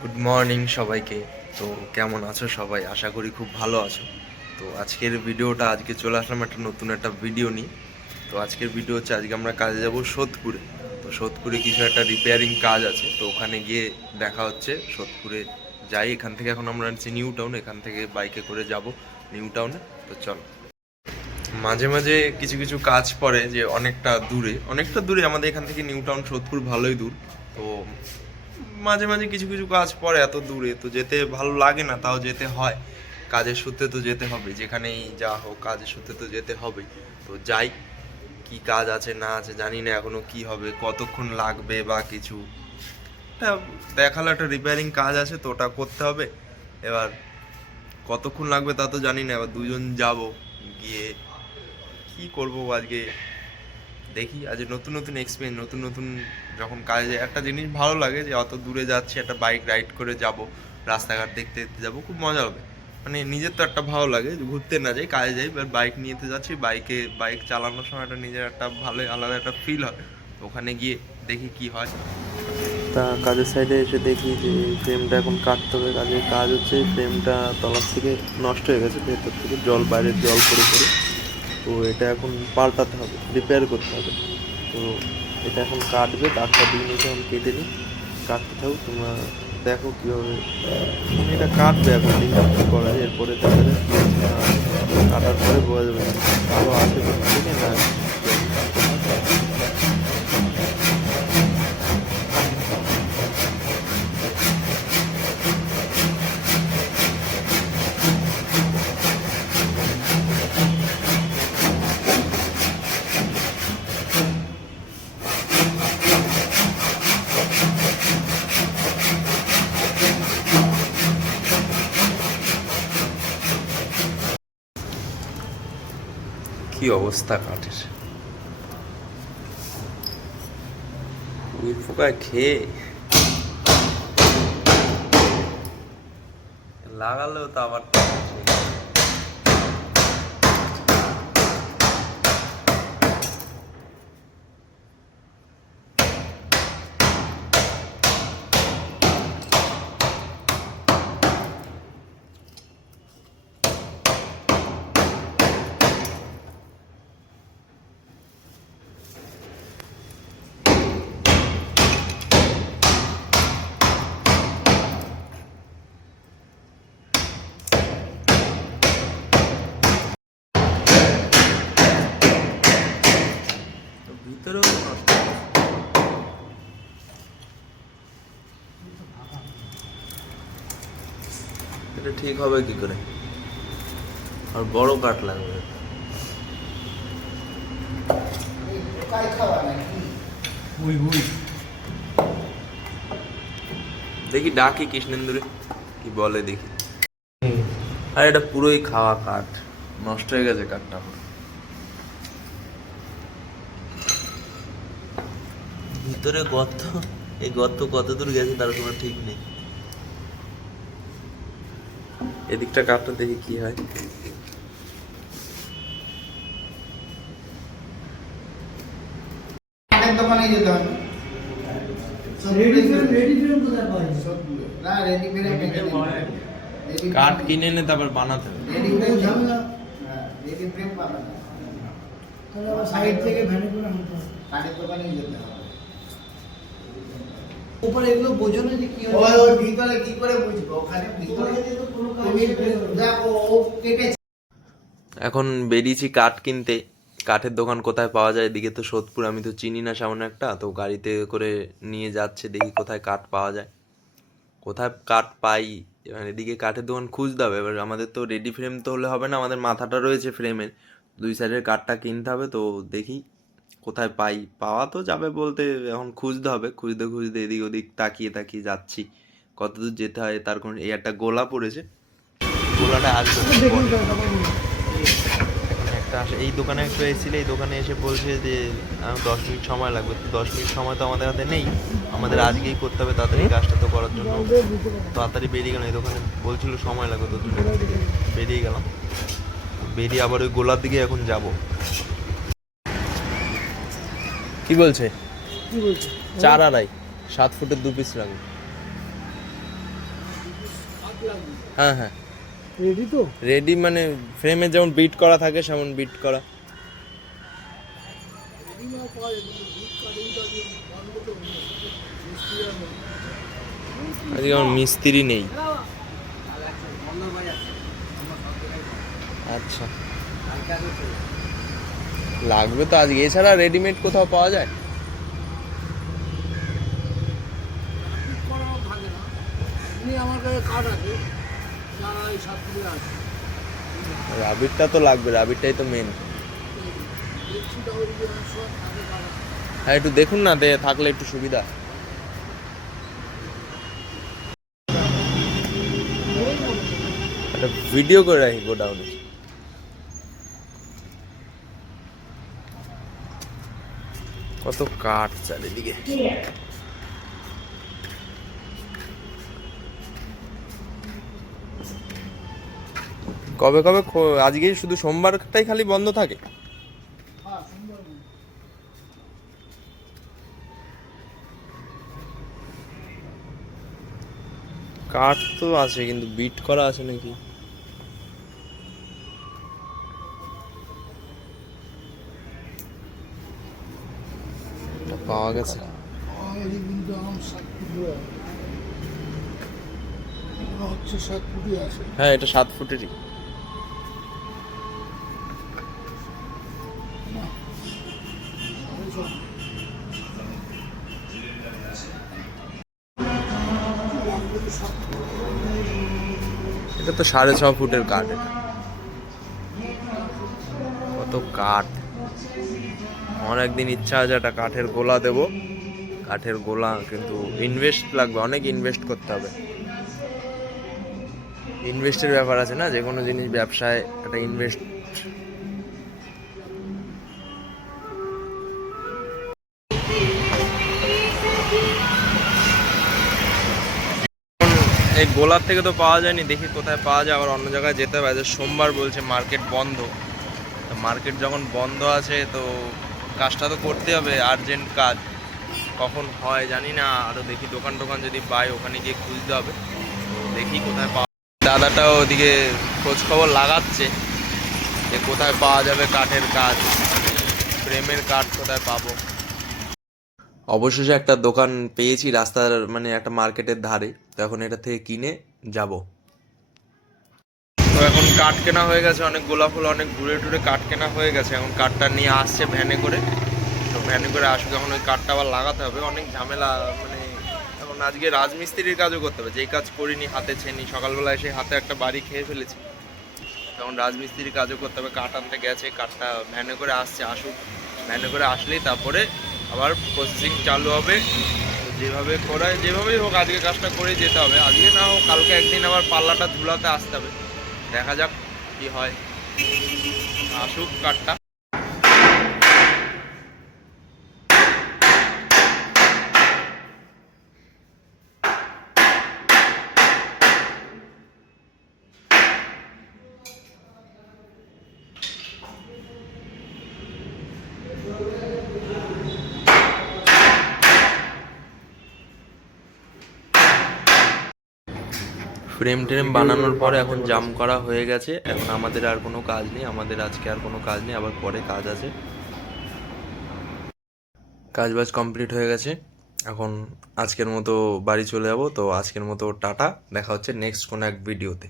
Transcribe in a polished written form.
Good morning সবাইকে। তো কেমন আছো সবাই? আশা করি খুব ভালো আছো। তো আজকের ভিডিওটা আজকে চলে আসলাম নতুন একটা ভিডিও নিয়ে। তো আজকের ভিডিও হচ্ছে আজকে আমরা কাজে যাব সোদপুরে। তো সোদপুরে কিছু একটা রিপেয়ারিং কাজ আছে, তো ওখানে গিয়ে দেখা হচ্ছে। সোদপুরে যাই, এখান থেকে এখন আমরা আছি নিউ টাউন, এখান থেকে বাইকে করে যাব নিউ টাউনে। তো চলো। মাঝে মাঝে কিছু কিছু কাজ পড়ে যে অনেকটা দূরে আমাদের এখান থেকে নিউ টাউন সোদপুর ভালোই দূর। তো মাঝে মাঝে কিছু কিছু কাজ পড়ে এত দূরে, তো যেতে ভালো লাগে না, তাও যেতে হয়। কাজের সূত্রে তো যেতে হবে, যেখানেই যা হোক কাজের সূত্রে তো যেতে হবে। তো যাই, কি কাজ আছে না আছে জানি না এখনো, কি হবে কতক্ষণ লাগবে বা কিছু। তা দেখালো একটা রিপেয়ারিং কাজ আছে, তো ওটা করতে হবে। এবার কতক্ষণ লাগবে তা তো জানি না, এবার দুজন যাব গিয়ে কি করব আজকে। দেখি আজ নতুন নতুন এক্সপিরিয়েন্স, নতুন নতুন যখন কাজে একটা জিনিস ভালো লাগে যে অত দূরে যাচ্ছি, একটা বাইক রাইড করে যাব, রাস্তাঘাট দেখতে দেখতে যাবো, খুব মজা হবে। মানে নিজের তো একটা ভালো লাগে, ঘুরতে না যাই কাজে যাই, এবার বাইক নিয়েতে যাচ্ছি, বাইক চালানোর সময় একটা নিজের একটা ভালো আলাদা একটা ফিল হয়। ওখানে গিয়ে দেখি কি হয়। তা কাজের সাইডে এসে দেখি যে ফ্রেমটা এখন কাটতে হবে। কাজ হচ্ছে, ফ্রেমটা তলার থেকে নষ্ট হয়ে গেছে, ভেতর থেকে বাইরের জল পড়ে। তো এটা এখন পাল্টাতে হবে, রিপেয়ার করতে হবে। তো এটা এখন কাটবে, ডাক্তার দিয়ে নিয়েছে, এখন কেটে নিই, কাটতে থাকুক। তোমরা দেখো কীভাবে এটা কাটবে। এখন দিনটা কী করা যায়, এরপরে দেখা যায় কাটার পরে বোঝা যাবে ভালো আছে থেকে না। কি অবস্থা কাঠের, উই পোকায় খেয়ে লাগালেও তো আবার ভিতরেও নষ্ট। এটা ঠিক হবে কি করে? আর বড় কাঠ লাগবে। দেখি ডাকি কৃষ্ণেন্দুরে, কি বলে দেখি। আর এটা পুরোই খাওয়া কাঠ, নষ্ট হয়ে গেছে কাঠটা আমার। ভিতরে গর্ত, এই গর্ত কত দূর গেছে তার কোনো ঠিক নেই। এদিকটা কাঠটা দেখি কি হয়। দোকানে যেতে হবে। কাঠ কিনে এনে তারপর বানাতে হবে। সাইড থেকে ভ্যানে করে আনতে হবে, কাঠের দোকানে যেতে হবে। উপরে এগুলো বোঝো না যে কি হয়, ওই ভিতরে কি করে বুঝবো? ওখানে ভিতরে তুমি দেখো ও কেটেছে। এখন বেরিয়েছি কাঠ কিনতে। কাঠের দোকান কোথায় পাওয়া যায়, এদিকে তো সোদপুর আমি তো চিনি না সামনে একটা, তো গাড়িতে করে নিয়ে যাচ্ছে, দেখি কোথায় কাঠ পাওয়া যায়, কোথায় কাঠ পাই। এবার এদিকে কাঠের দোকান খুঁজতে হবে। এবার আমাদের তো রেডি ফ্রেম তো হলে হবে না, আমাদের মাথাটা রয়েছে ফ্রেমের, দুই সাইডের কাঠটা কিনতে হবে। তো দেখি কোথায় পাই, পাওয়া তো যাবে বলতে এখন খুঁজতে হবে। খুঁজতে খুঁজতে এদিক ওদিক তাকিয়ে তাকিয়ে যাচ্ছি, কত দূর যেতে হয় তার কোনো। এই একটা গোলা পড়েছে, গোলাটা আসবে একটা আসে। এই দোকানে একটু এসেছিলে, এই দোকানে এসে বলছে যে 10 মিনিট সময় লাগবে। তো 10 মিনিট সময় তো আমাদের হাতে নেই, আমাদের আজকেই করতে হবে তাড়াতাড়ি কাজটা তো করার জন্য। তাড়াতাড়ি বেরিয়ে গেলাম, এই দোকানে বলছিল সময় লাগবে, তো বেরিয়ে গেলাম। বেরিয়ে আবার ওই গোলার দিকে এখন যাব। কি বলছে? 4.5 7 ফুটের 2 পিস লাগবে। হ্যাঁ হ্যাঁ রেডি তো? রেডি মানে ফ্রেমে যেমন বিট করা থাকে সেমন বিট করা। আজকে আমার মিস্ত্রি নেই। আচ্ছা লাগবে তো আজকে, এছাড়া রেডিমেড কোথাও পাওয়া যায়? আমার কাছে কার্ড আছে, যারা এই 7 ফুটে আছে। রাবিটটা তো লাগবে, রাবিটটাই তো মেন। হ্যাঁ একটু দেখুন না, থাকলে একটু সুবিধা। একটা ভিডিও করে রাখি গোডাউনে। কত কাঠ চারিদিকে। কবে কবে আজকে শুধু সোমবারটাই খালি বন্ধ থাকে? কাঠ তো আছে কিন্তু বিট করা আছে নাকি? পাওয়া গেছে। হ্যাঁ এটা 7 ফুটেরই। এটা তো 6.5 ফুটের কাঠ। এটা কত কাঠ! আমার একদিন ইচ্ছা আছে একটা কাঠের গোলা দেব। কাঠের গোলা কিন্তু ইনভেস্ট লাগবে, অনেক ইনভেস্ট করতে হবে। ইনভেস্টের ব্যাপার আছে না, যে কোনো জিনিস ব্যবসায় একটা ইনভেস্ট। এই গোলার থেকে তো পাওয়া যায়নি, দেখি কোথায় পাওয়া যায়, আবার অন্য জায়গায় যেতে হবে। আজ সোমবার বলছে মার্কেট বন্ধ, তো মার্কেট যখন বন্ধ আছে তো কাজটা তো করতে হবে, আর্জেন্ট কাজ। কখন হয় জানি না, আরও দেখি দোকান টোকান যদি পাই ওখানে গিয়ে খুঁজতে হবে। তো দেখি কোথায় পাওয়া। দাদাটাও ওদিকে খোঁজ খবর লাগাচ্ছে যে কোথায় পাওয়া যাবে কাঠের কাজ, ফ্রেমের কাঠ কোথায় পাবো। অবশেষে একটা দোকান পেয়েছি রাস্তার, মানে একটা মার্কেটের ধারে। তো এখন এটা থেকে কিনে যাব। তো এখন কাঠ কেনা হয়ে গেছে, অনেক গোলাপ ফুল অনেক ঘুরে টুরে কাঠ কেনা হয়ে গেছে। এখন কাঠটা নিয়ে আসছে ভ্যানে করে। তো ভ্যানে করে আসুক, এখন ওই কাঠটা আবার লাগাতে হবে, অনেক ঝামেলা। মানে এখন আজকে রাজমিস্ত্রির কাজও করতে হবে, যেই কাজ করিনি হাতে ছেনি। সকালবেলা এসে হাতে একটা বাড়ি খেয়ে ফেলেছি, তখন রাজমিস্ত্রির কাজও করতে হবে। কাঠ আনতে গেছে, কাঠটা ভ্যানে করে আসছে, আসুক। ভ্যানে করে আসলেই তারপরে আবার প্রসেসিং চালু হবে। যেভাবে করায় যেভাবেই হোক আজকে কাজটা করে যেতে হবে। আজকে না হোক কালকে একদিন আবার পাল্লাটা ধুলাতে আসতে হবে, দেখা যাক কি হয়। আসুক কাঠটা। ফ্রেম ট্রেম বানানোর পরে এখন জাম করা হয়ে গেছে। এখন আমাদের আর কোনো কাজ নেই, আমাদের আজকে আর কোনো কাজ নেই, আবার পরে কাজ আছে। কাজ বাজ কমপ্লিট হয়ে গেছে, এখন আজকের মতো বাড়ি চলে যাবো। তো আজকের মতো টাটা, দেখা হচ্ছে নেক্সট কোনো এক ভিডিওতে।